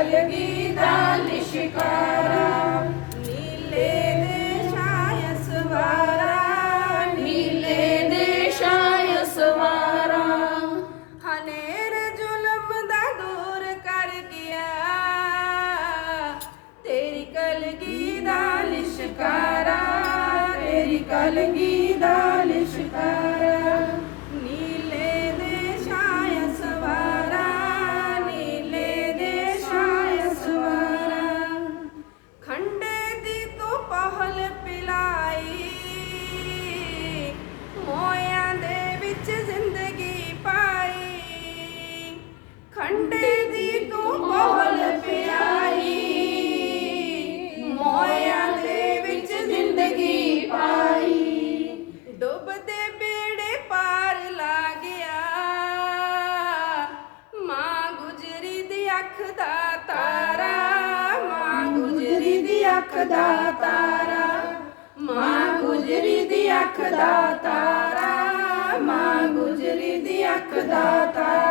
कलगीतानिशिकारा नीले देशाय नीले देशाय स्वारा जुलम दूर कर तेरी कलगी तेरी कलगी ਅੱਖ ਦਾ ਤਾਰਾ, ਮਾਂ ਗੁਜਰੀ ਦੀ ਅੱਖ ਦਾ ਤਾਰਾ, ਮਾਂ ਗੁਜਰੀ ਦੀ ਅੱਖ ਦਾ ਤਾਰਾ।